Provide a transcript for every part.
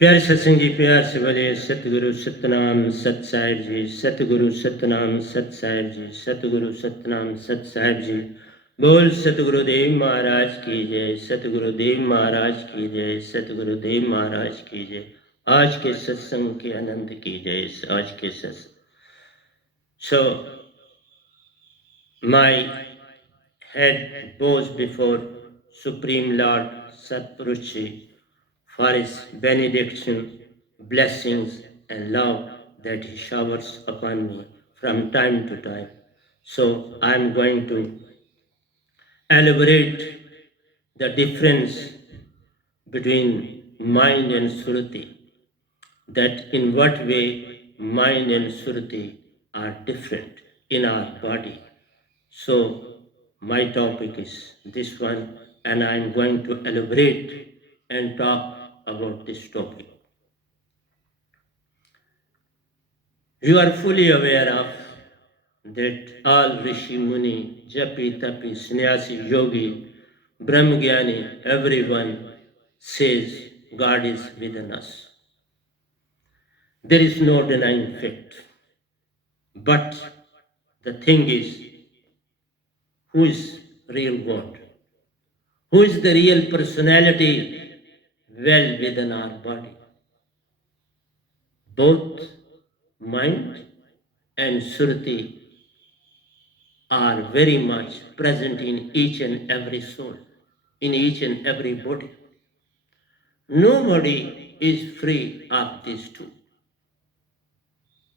प्यारे सत्संग जी, प्यार से बोले सतगुरु सतनाम सत साहिब जी, सतगुरु सतनाम सत साहिब जी, सतगुरु सतनाम सत साहिब जी। बोल सतगुरुदेव महाराज की जय, सतगुरुदेव महाराज की जय, सतगुरुदेव महाराज की जय। आज के सत्संग के आनंद की जय। आज के सत्संग, so my head bows before Supreme Lord Satpurushi for his benediction, blessings, and love that he showers upon me from time to time. So I am going to elaborate the difference between mind and Surti, that in what way mind and Surti are different in our body. So my topic is this one, and I am going to elaborate and talk about this topic. You are fully aware of that all Rishi Muni, Japi, Tapi, Sannyasi, Yogi, Brahmgyani, everyone says God is within us. There is no denying fact. But the thing is, who is real God? Who is the real personality well within our body? Both mind and Surti are very much present in each and every soul, in each and every body. Nobody is free of these two.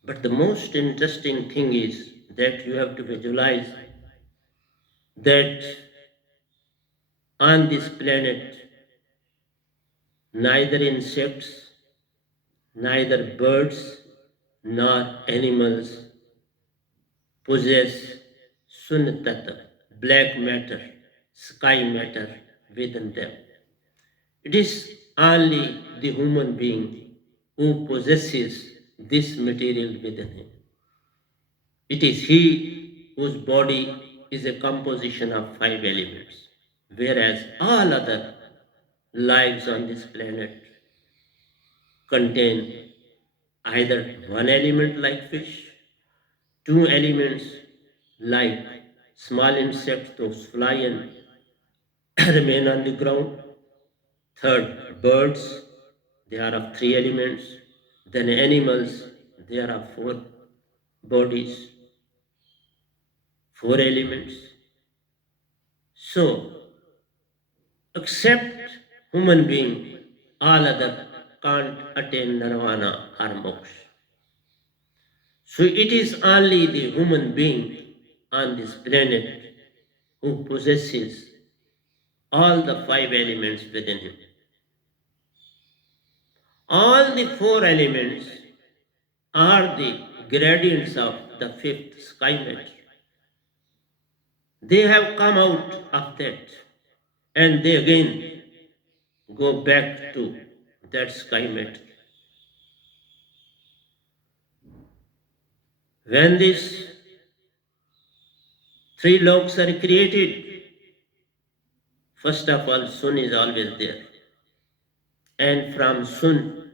But the most interesting thing is that you have to visualize that on this planet, neither insects, neither birds, nor animals possess sunnatata, black matter, sky matter within them. It is only the human being who possesses this material within him. It is he whose body is a composition of 5 elements, whereas all other lives on this planet contain either one element like fish, 2 elements like small insects, those fly and remain on the ground. Third, birds, they are of 3 elements. Then animals, they are of 4 bodies, 4 elements. So, except human being, all other can't attain nirvana or moksha. So it is only the human being on this planet who possesses all the 5 elements within him. All the 4 elements are the gradients of the fifth sky matter. They have come out of that and they again go back to that sky matter. When these 3 loks are created, first of all, sun is always there. And from sun,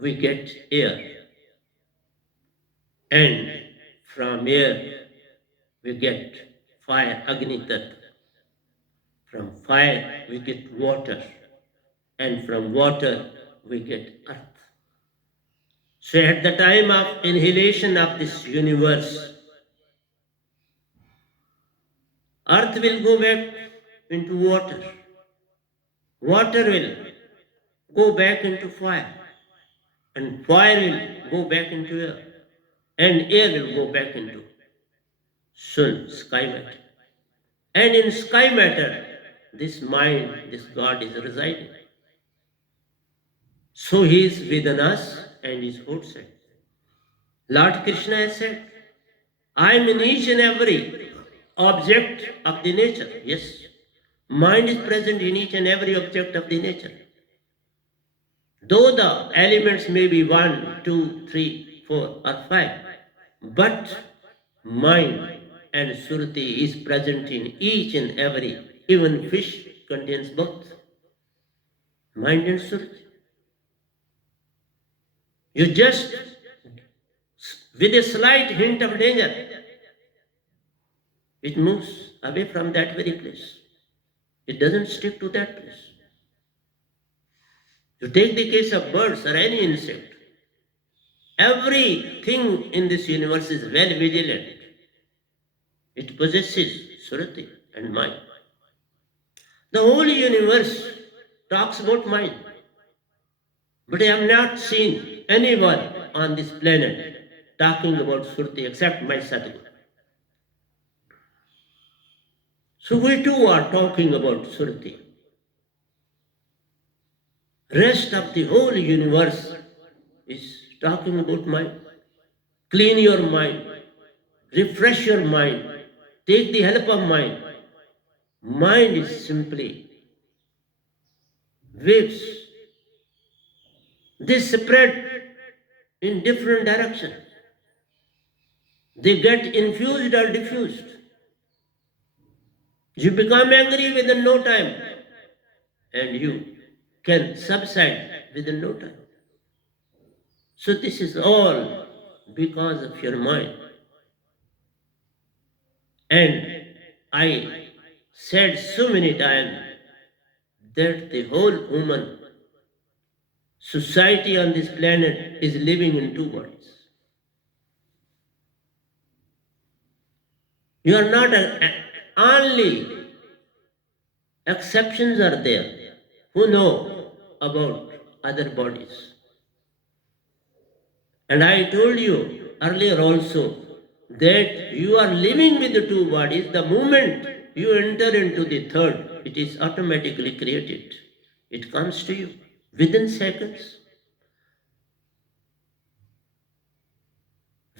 we get air. And from air, we get fire, Agni Tattva. From fire, we get water. And from water, we get earth. So at the time of inhalation of this universe, earth will go back into water. Water will go back into fire. And fire will go back into air. And air will go back into sun, sky matter. And in sky matter, this mind, this God is residing. So he is within us and is outside. Lord Krishna has said, I am in each and every object of the nature. Yes, mind is present in each and every object of the nature. Though the elements may be 1, 2, 3, 4, or 5, but mind and Surti is present in each and every, even fish contains both mind and Surti. You just, with a slight hint of danger, it moves away from that very place. It doesn't stick to that place. You take the case of birds or any insect. Everything in this universe is well vigilant. It possesses Surti and mind. The whole universe talks about mind. But I have not seen anyone on this planet talking about Surti except my Sadhguru. So we too are talking about Surti. Rest of the whole universe is talking about mind. Clean your mind, refresh your mind, take the help of mind. Mind is simply waves. They spread in different directions. They get infused or diffused. You become angry within no time, and you can subside within no time. So this is all because of your mind. And I said so many times that the whole human society on this planet is living in two worlds. You are not only exceptions are there who know about other bodies. And I told you earlier also that you are living with the two bodies. The moment you enter into the third, it is automatically created. It comes to you within seconds.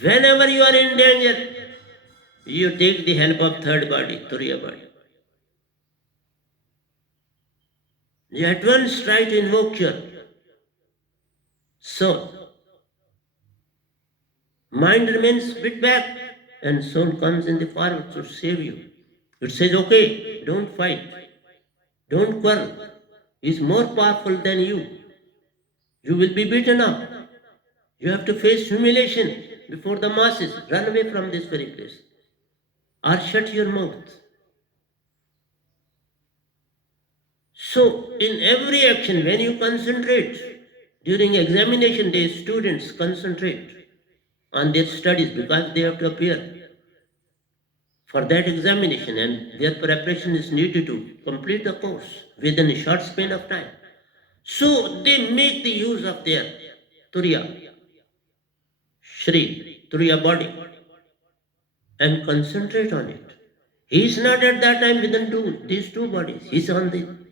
Whenever you are in danger, you take the help of third body, Turiya body. You at once try to invoke your soul. Mind remains bit back and soul comes in the forward to save you. It says, okay, don't fight, don't quarrel. He's more powerful than you. You will be beaten up. You have to face humiliation before the masses. Run away from this very place. Or shut your mouth. So, in every action, when you concentrate, during examination days, students concentrate on their studies because they have to appear for that examination and their preparation is needed to complete the course within a short span of time. So, they make the use of their Turiya, Shri, Turiya body and concentrate on it. He is not at that time within these two bodies. He is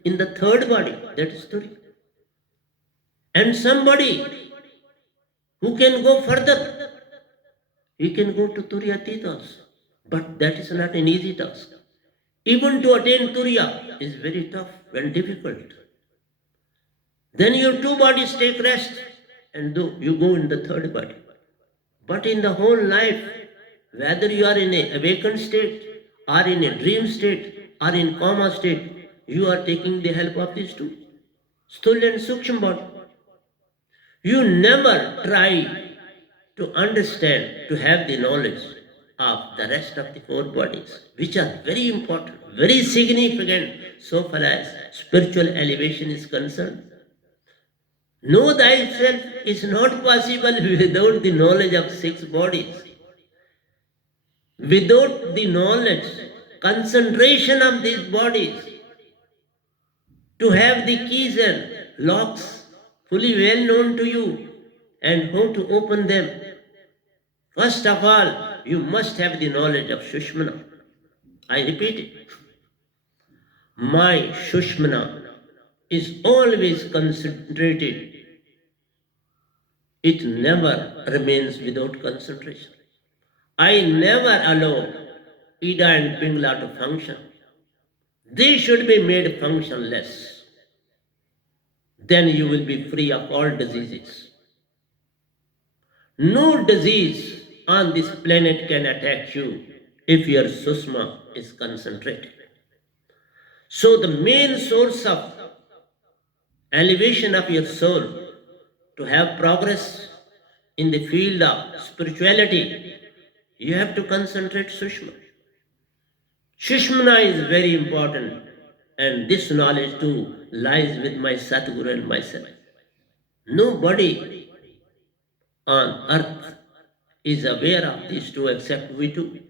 in the third body, that is Turiya. And somebody who can go further, he can go to Turiya also. But that is not an easy task. Even to attain Turiya is very tough and difficult. Then your two bodies take rest and you go in the third body. But in the whole life, whether you are in a awakened state or in a dream state or in coma state, you are taking the help of these two, Sthula and Sukshma body. You never try to understand, to have the knowledge of the rest of the four bodies, which are very important, very significant so far as spiritual elevation is concerned. Know thyself is not possible without the knowledge of six bodies. Without the knowledge, concentration of these bodies, to have the keys and locks fully well known to you and how to open them. First of all, you must have the knowledge of Shushmana. I repeat it. My Shushmana is always concentrated. It never remains without concentration. I never allow Ida and Pingla to function. They should be made functionless. Then you will be free of all diseases. No disease on this planet can attack you if your Sushma is concentrated. So the main source of elevation of your soul, to have progress in the field of spirituality, you have to concentrate Sushma. Sushmana is very important, and this knowledge too lies with my Satguru and myself. Nobody on earth is aware of these two except we two.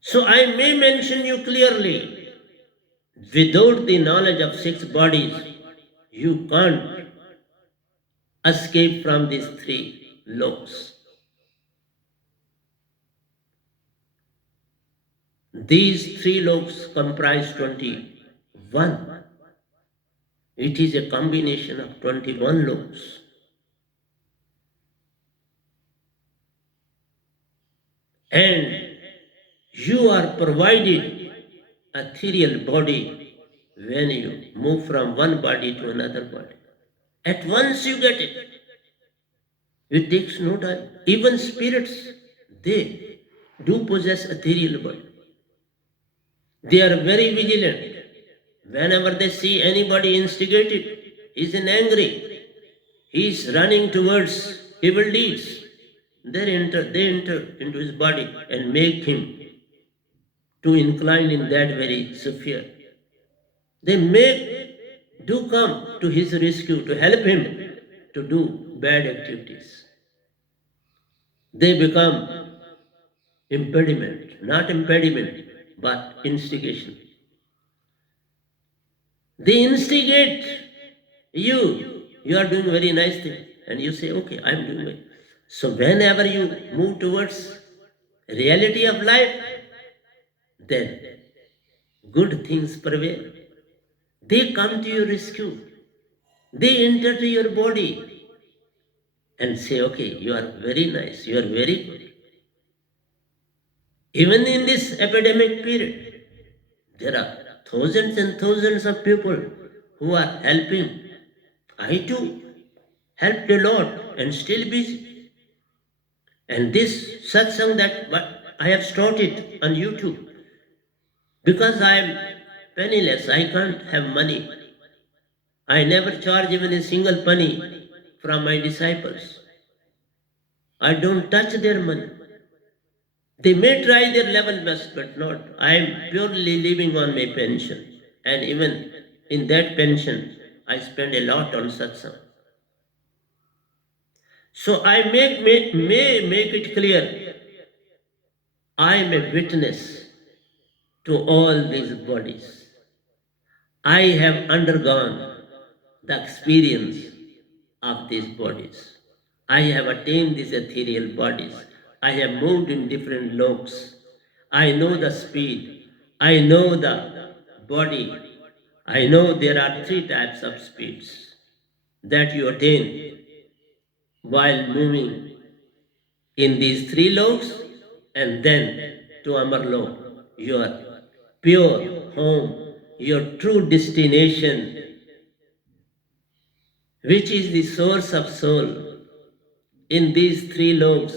So I may mention you clearly, without the knowledge of six bodies, you can't escape from these three loks. These three loks comprise 21. It is a combination of 21 loks. And you are provided a ethereal body when you move from one body to another body. At once you get it. It takes no time. Even spirits, they do possess ethereal body. They are very vigilant. Whenever they see anybody instigated, he is angry. He is running towards evil deeds. They enter into his body and make him to incline in that very sphere. They do come to his rescue to help him to do bad activities. They become not impediment, but instigation. They instigate you. You are doing very nice thing, and you say, okay, I am doing it. So whenever you move towards reality of life, then good things prevail. They come to your rescue. They enter to your body and say, okay, you are very nice, you are very good. Even in this epidemic period, there are thousands and thousands of people who are helping. I too helped a lot and still busy. And this satsang that I have started on YouTube, because I am penniless, I can't have money. I never charge even a single penny from my disciples. I don't touch their money. They may try their level best, but not. I am purely living on my pension. And even in that pension, I spend a lot on satsang. So I may make it clear, I am a witness to all these bodies. I have undergone the experience of these bodies. I have attained these ethereal bodies. I have moved in different loks. I know the speed. I know the body. I know there are three types of speeds that you attain while moving in these three loks, and then to Amarlok, your pure home, your true destination, which is the source of soul. In these three loks,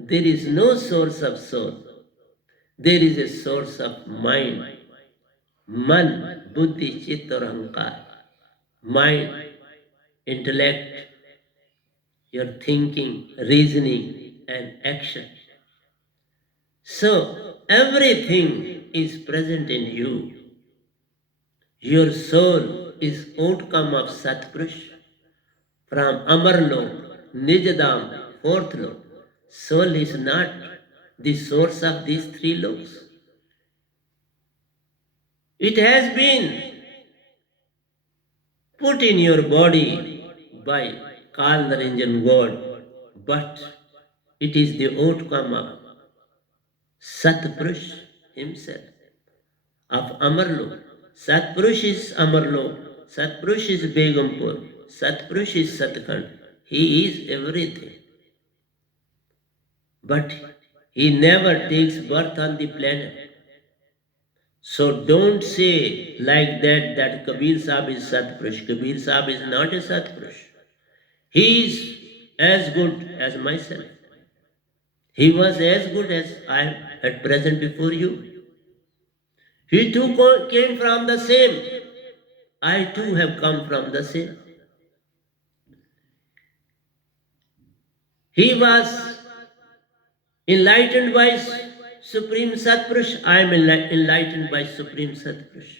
there is no source of soul. There is a source of mind. Man, buddhi, chitta, or ahankar. Mind, intellect, your thinking, reasoning, and action. So, everything is present in you. Your soul is outcome of Satpurush. From Amarlok, Nijadam, fourth lok. Soul is not the source of these three loks. It has been put in your body by Kal Naranjan God, but it is the outcome of Satpurush himself, of Amarlok. Satpurush is Amarlok, Satpurush is Begumpur, Satpurush is Satkhand. He is everything. But he never takes birth on the planet. So don't say like that Kabir Sahib is Satpurush. Kabir Sahib is not a Satpurush. He is as good as myself. He was as good as I am at present before you. He too came from the same. I too have come from the same. He was enlightened by Supreme Satpurush. I am enlightened by Supreme Satpurush.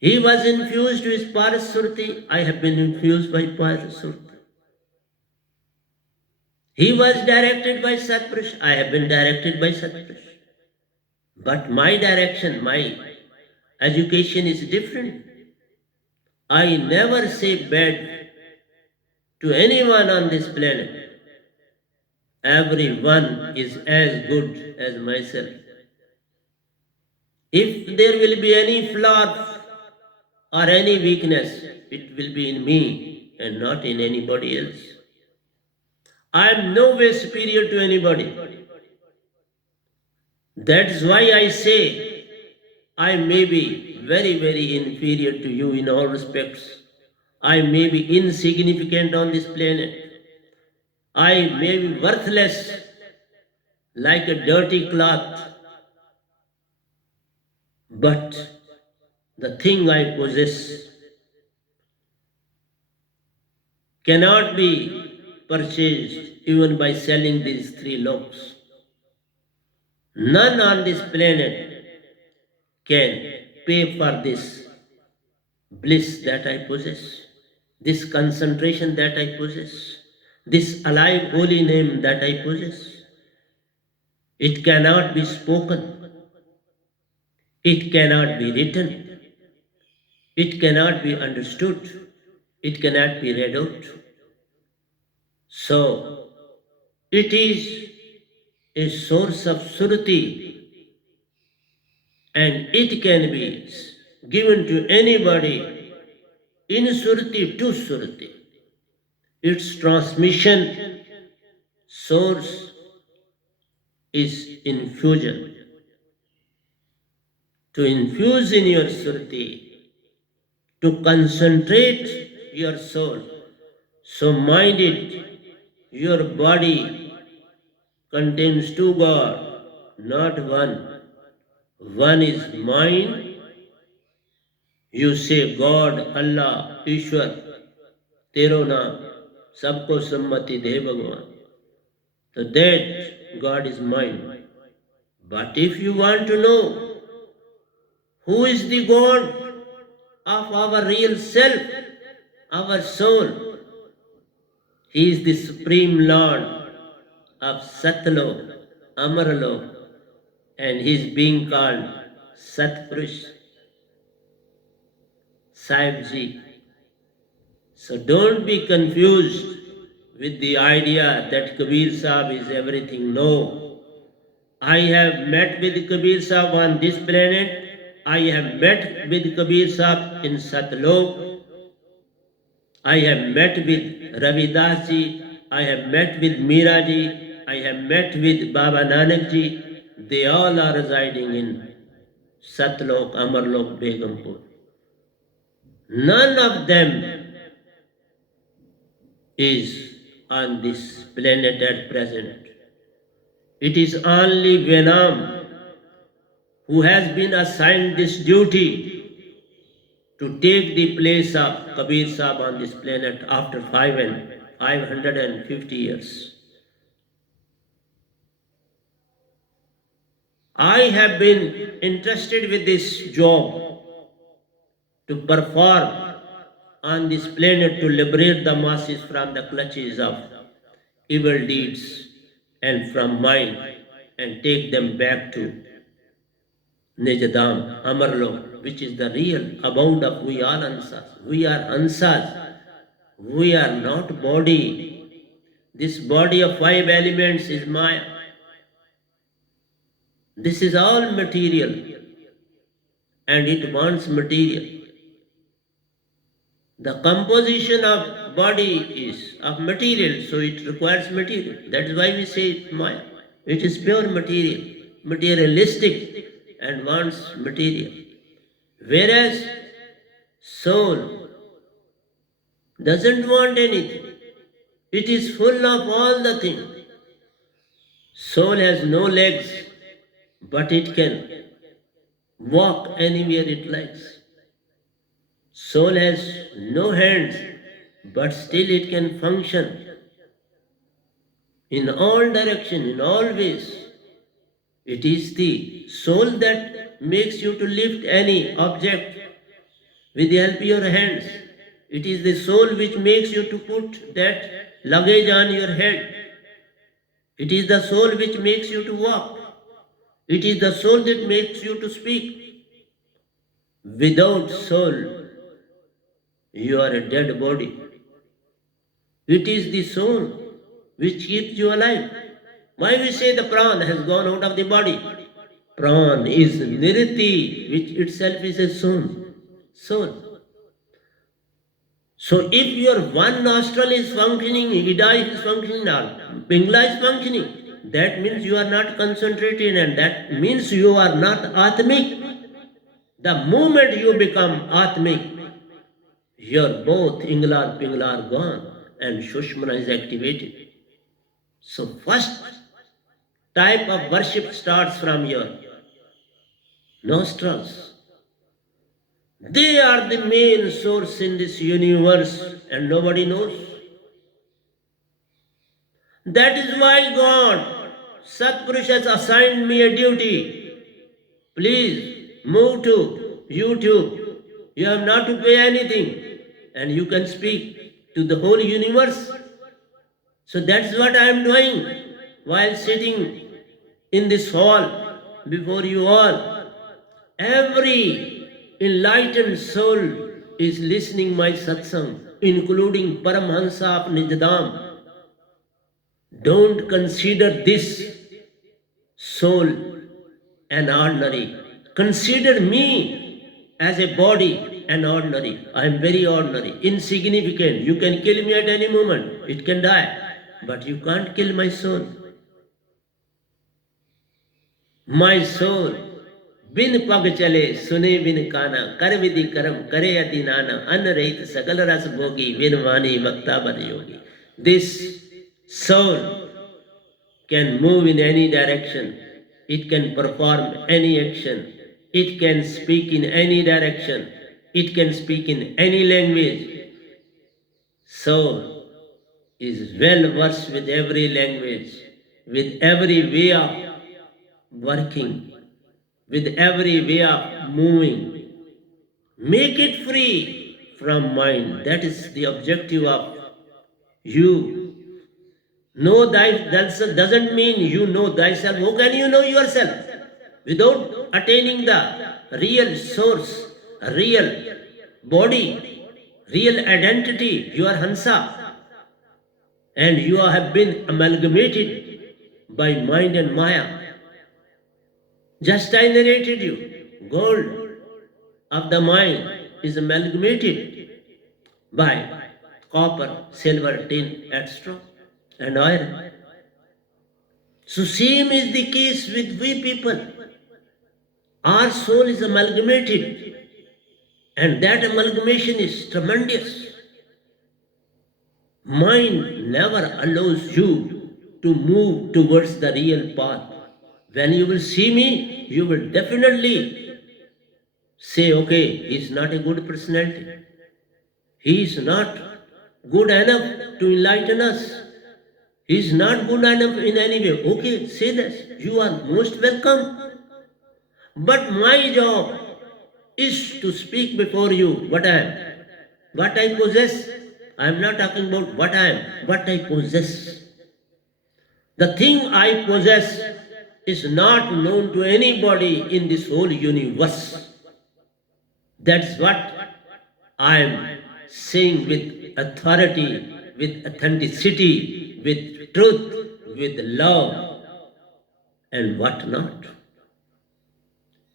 He was infused with Surti. I have been infused by Surti. He was directed by Satpurush. I have been directed by Satpurush. But my direction, my education is different. I never say bad to anyone on this planet. Everyone is as good as myself. If there will be any flaw or any weakness, it will be in me and not in anybody else. I am no way superior to anybody. That is why I say I may be very, very inferior to you in all respects. I may be insignificant on this planet. I may be worthless like a dirty cloth. But the thing I possess cannot be purchased even by selling these three loaves. None on this planet can pay for this bliss that I possess, this concentration that I possess, this alive holy name that I possess. It cannot be spoken, it cannot be written, it cannot be understood, it cannot be read out. So, it is a source of Surti and it can be given to anybody in Surti to Surti. Its transmission source is infusion. To infuse in your Surti, to concentrate your soul, so minded, your body contains two God, not one. One is mine. You say God, Allah, Ishwar, Tero naam, sabko sammati de Bhagwan. So that God is mine. But if you want to know who is the God of our real self, our soul, He is the Supreme Lord of Satlok, Amarlok, and He is being called Satpurush, Sahib So don't be confused with the idea that Kabir Sahib is everything. No. I have met with Kabir Sahib on this planet. I have met with Kabir Sahib in Satlok. I have met with Ravidas ji. I have met with Meera ji. I have met with Baba Nanak ji. They all are residing in Satlok, Amarlok, Begumpur. None of them is on this planet at present. It is only Venam who has been assigned this duty to take the place of Kabir Sahib on this planet after 550 years. I have been interested with this job to perform on this planet to liberate the masses from the clutches of evil deeds and from mind and take them back to Nijadam, Amarlok, which is the real abound of we are Ansas. We are Ansas. We are not body. This body of five elements is Maya. This is all material and it wants material. The composition of body is of material, so it requires material. That is why we say it Maya. It is pure material, materialistic and wants material. Whereas soul doesn't want anything. It is full of all the things. Soul has no legs, but it can walk anywhere it likes. Soul has no hands, but still it can function in all direction, in all ways. It is the soul that makes you to lift any object with the help of your hands. It is the soul which makes you to put that luggage on your head. It is the soul which makes you to walk. It is the soul that makes you to speak. Without soul, you are a dead body. It is the soul which keeps you alive. Why we say the pran has gone out of the body? Pran is niriti, which itself is a soul. Soul. So if your one nostril is functioning, Ida is functioning, or Pingla is functioning, that means you are not concentrated, and that means you are not Atmic. The moment you become Atmic, your both Ingla and Pingla are gone and Shushmana is activated. So first type of worship starts from your nostrils. They are the main source in this universe and nobody knows. That is why God, Satpurush has assigned me a duty. Please move to YouTube. You have not to pay anything and you can speak to the whole universe. So that's what I am doing while sitting in this hall before you all. Every enlightened soul is listening my satsang, including Paramhansa of Nijdam. Don't consider this soul an ordinary. Consider me as a body an ordinary. I am very ordinary, insignificant. You can kill me at any moment. It can die. But you can't kill my soul. My soul, बिन पग चले सुने बिन काना कर विधि कर्म करे अति नाना अन्न रहित सकल रस भोगी बिन वाणी वक्ता बन योगी. This soul can move in any direction. It can perform any action. It can speak in any direction. It can speak in any language. Soul is well versed with every language, with every way of working, with every way of moving. Make it free from mind. That is the objective of you. Know thyself doesn't mean you know thyself. How can you know yourself? Without attaining the real source, real body, real identity, you are Hansa. And you have been amalgamated by mind and Maya. Just I narrated you. Gold of the mind is amalgamated by copper, silver, tin, etc. and iron. So same is the case with we people. Our soul is amalgamated and that amalgamation is tremendous. Mind never allows you to move towards the real path. When you will see me, you will definitely say, okay, he is not a good personality. He is not good enough to enlighten us. He is not good enough in any way. Okay, say this. You are most welcome. But my job is to speak before you what I am, what I possess. I am not talking about what I am, what I possess. The thing I possess is not known to anybody in this whole universe. That's what I am saying with authority, with authenticity, with truth, with love, and what not.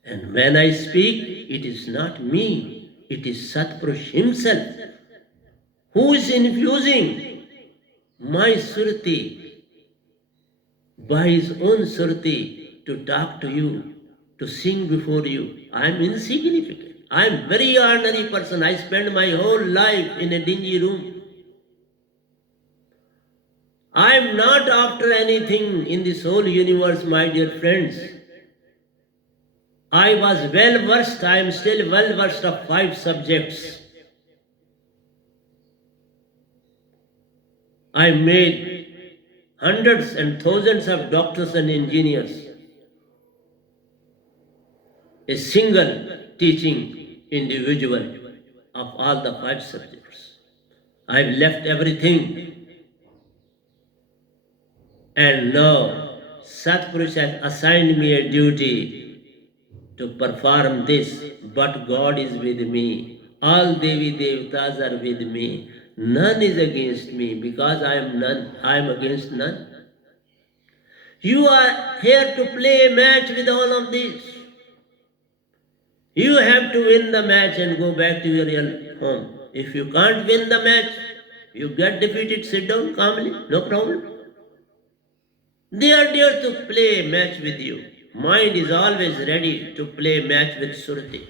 And when I speak, it is not me, it is Satpurush himself who is infusing my Surti by his own Surti to talk to you, to sing before you. I am insignificant. I am very ordinary person. I spend my whole life in a dingy room. I am not after anything in this whole universe, my dear friends. I was well versed, I am still well versed of 5 subjects. I made hundreds and thousands of doctors and engineers. A single teaching individual of all the five subjects. I've left everything, and now Satpurush has assigned me a duty to perform this, but God is with me. All Devi Devtas are with me. None is against me because I am none. I am against none. You are here to play a match with all of these. You have to win the match and go back to your real home. If you can't win the match, you get defeated, sit down calmly, no problem. They are there to play a match with you. Mind is always ready to play a match with Surti.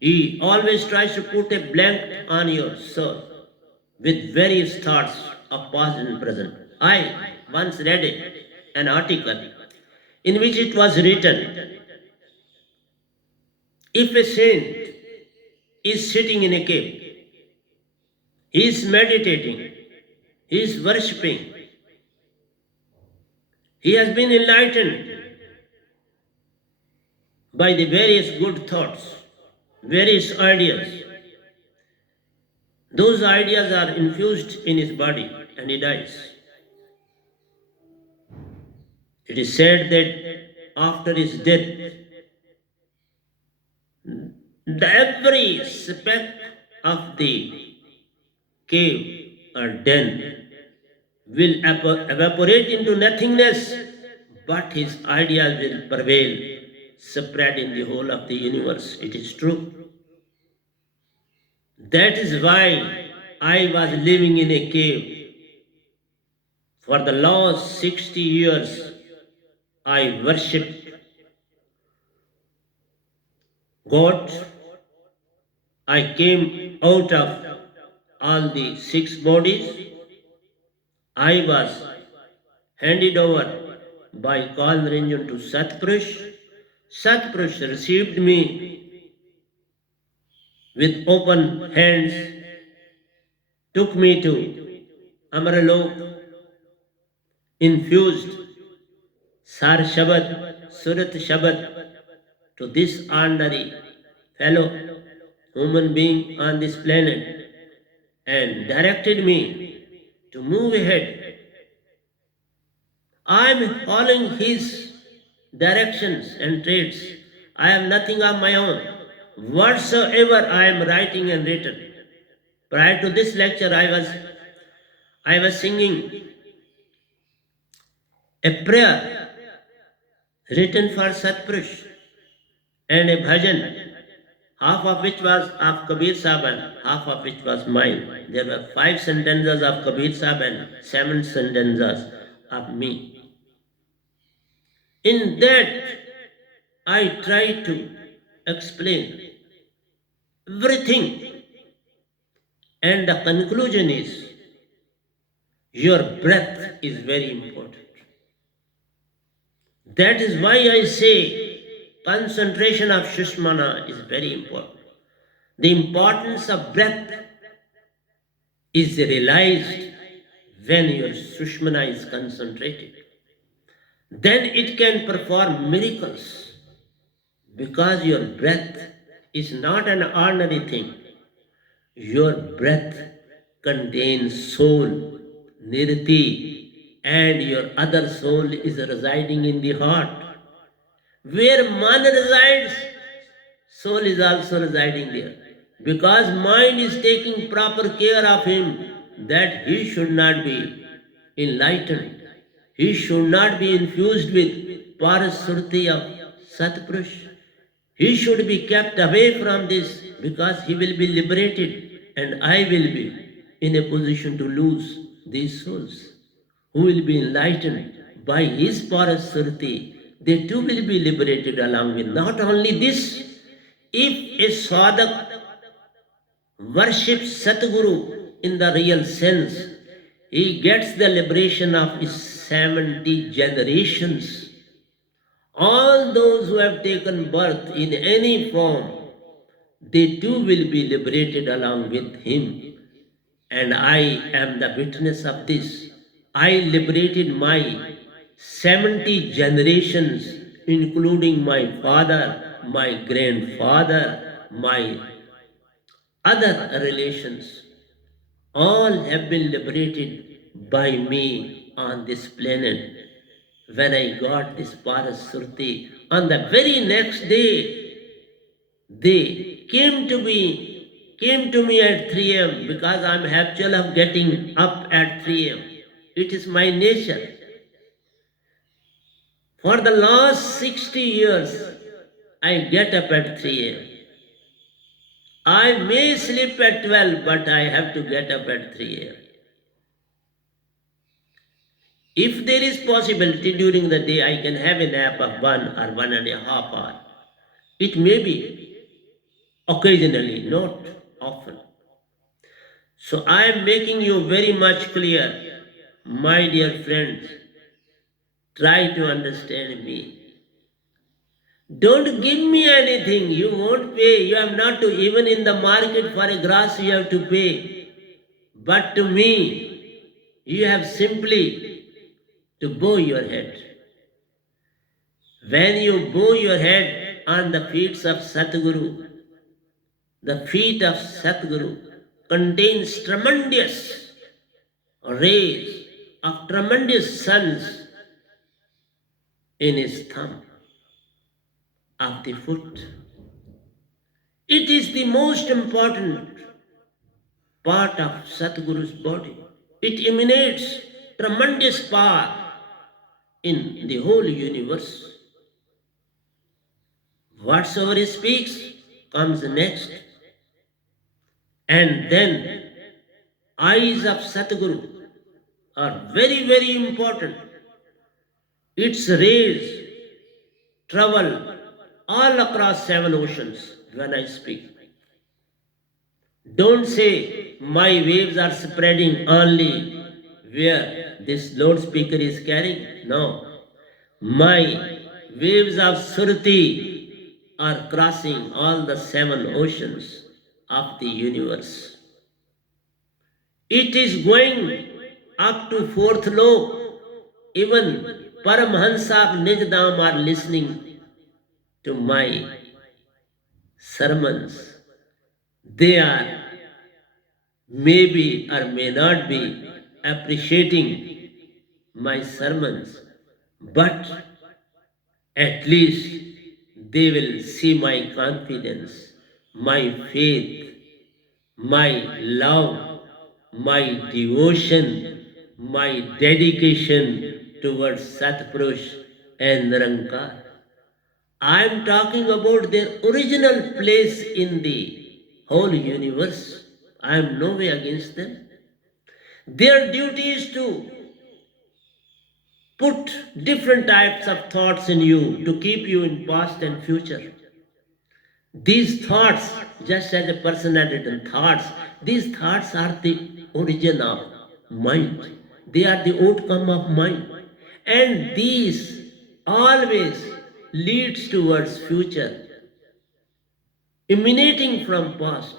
He always tries to put a blank on your soul with various thoughts of past and present. I once read an article in which it was written, if a saint is sitting in a cave, he is meditating, he is worshipping, he has been enlightened by the various good thoughts, various ideas. Those ideas are infused in his body and he dies. It is said that after his death, every speck of the cave or den will evaporate into nothingness, but his ideas will prevail, spread in the whole of the universe. It is true. That is why I was living in a cave. For the last 60 years, I worshipped God. I came out of all the six bodies. I was handed over by Kal Niranjan to Satpurush. Satpurush received me with open hands, took me to Amaralok, infused Sar Shabad, Surat Shabad to this ordinary fellow human being on this planet and directed me to move ahead. I am following his directions and traits. I have nothing of my own. Whatsoever I am writing and written. Prior to this lecture, I was singing a prayer written for Satpurush and a bhajan, half of which was of Kabir Sahib and half of which was mine. There were 5 sentences of Kabir Sahib and 7 sentences of me. In that, I try to explain everything, and the conclusion is your breath is very important. That is why I say concentration of Shushmana is very important. The importance of breath is realized when your Sushmana is concentrated. Then it can perform miracles because your breath is not an ordinary thing. Your breath contains soul, nirti, and your other soul is residing in the heart. Where man resides, soul is also residing there. Because mind is taking proper care of him, that he should not be enlightened. He should not be infused with Paras Surti of Satpurush. He should be kept away from this because he will be liberated and I will be in a position to lose these souls who will be enlightened by his Parasurti. They too will be liberated along with. Not only this, if a sadhak worships Satguru in the real sense, he gets the liberation of his 70 generations. All those who have taken birth in any form, they too will be liberated along with him. and I am the witness of this. I liberated my 70 generations, including my father, my grandfather, my other relations. All have been liberated by me on this planet. When I got this Paras Surti, on the very next day, they came to me at 3 a.m. because I'm habitual of getting up at 3 a.m. It is my nature. For the last 60 years, I get up at 3 a.m. I may sleep at 12, but I have to get up at 3 a.m. If there is possibility during the day, I can have a nap of 1 or 1.5 hours. It may be occasionally, not often. So I am making you very much clear, my dear friends, try to understand me. Don't give me anything, you won't pay. You have not to, even in the market for a grass, you have to pay. But to me, you have simply to bow your head. When you bow your head on the feet of Satguru, the feet of Satguru contains tremendous rays of tremendous suns in his thumb of the foot. It is the most important part of Satguru's body. It emanates tremendous power in the whole universe. Whatsoever he speaks comes next. And then eyes of Satguru are very, very important. Its rays travel all across 7 oceans when I speak. Don't say my waves are spreading only where this loudspeaker is carrying. No. My waves of Surti are crossing all the 7 oceans of the universe. It is going up to fourth lok. Even Paramhansa of Nijdam are listening to my sermons. They are maybe or may not be appreciating my sermons, but at least they will see my confidence, my faith, my love, my devotion, my dedication towards Satpurush and Nirankar. I am talking about their original place in the whole universe. I am no way against them. Their duty is to put different types of thoughts in you to keep you in past and future. These thoughts, just as a person had written thoughts, these thoughts are the origin of mind. They are the outcome of mind. And these always leads towards future, emanating from past.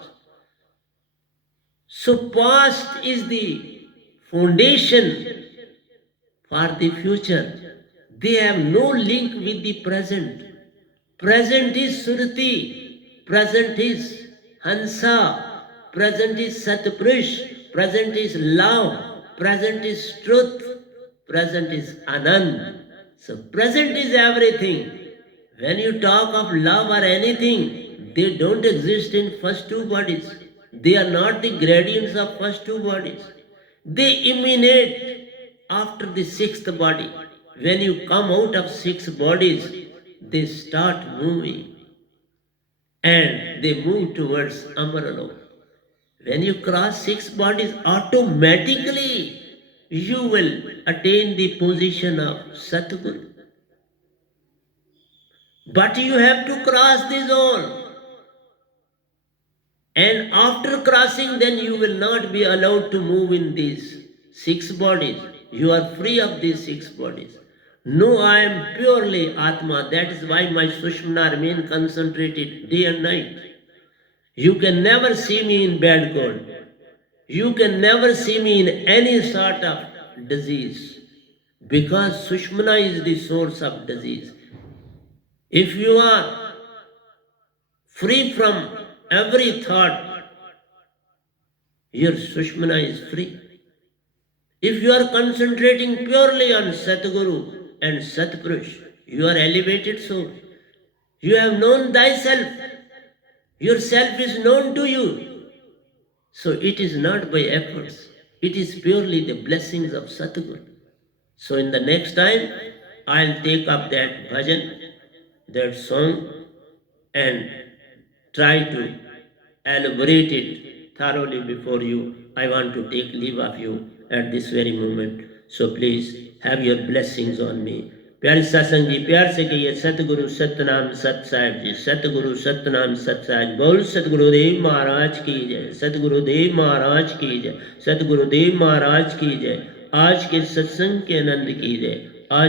So past is the foundation for the future. They have no link with the present. Present is Surti, present is Hansa, present is Satpurush, present is love, present is truth, present is Anand. So present is everything. When you talk of love or anything, they don't exist in first two bodies. They are not the gradients of first two bodies. They emanate after the sixth body. When you come out of six bodies, they start moving and they move towards Amaralok. When you cross six bodies, automatically you will attain the position of Satguru. But you have to cross this all. And after crossing, then you will not be allowed to move in these six bodies. You are free of these six bodies. No, I am purely Atma. That is why my Sushmana remain concentrated day and night. You can never see me in bad code. You can never see me in any sort of disease because Sushmana is the source of disease. If you are free from every thought, your Sushmana is free. If you are concentrating purely on Satguru and Satpurush, you are elevated soul. You have known thyself. Your self is known to you. So it is not by efforts. It is purely the blessings of Satguru. So in the next time, I'll take up that bhajan, that song, and try to elaborate it thoroughly before you. I want to take leave of you at this very moment. So please have your blessings on me. प्यारे सत्संग जी प्यार से कहिए सतगुरु सतनाम सत साहिब जी सतगुरु सतनाम सत साहिब बोल सतगुरुदेव महाराज की जय सतगुरुदेव महाराज की जय सतगुरुदेव महाराज की जय आज के सत्संग के आनंद की जय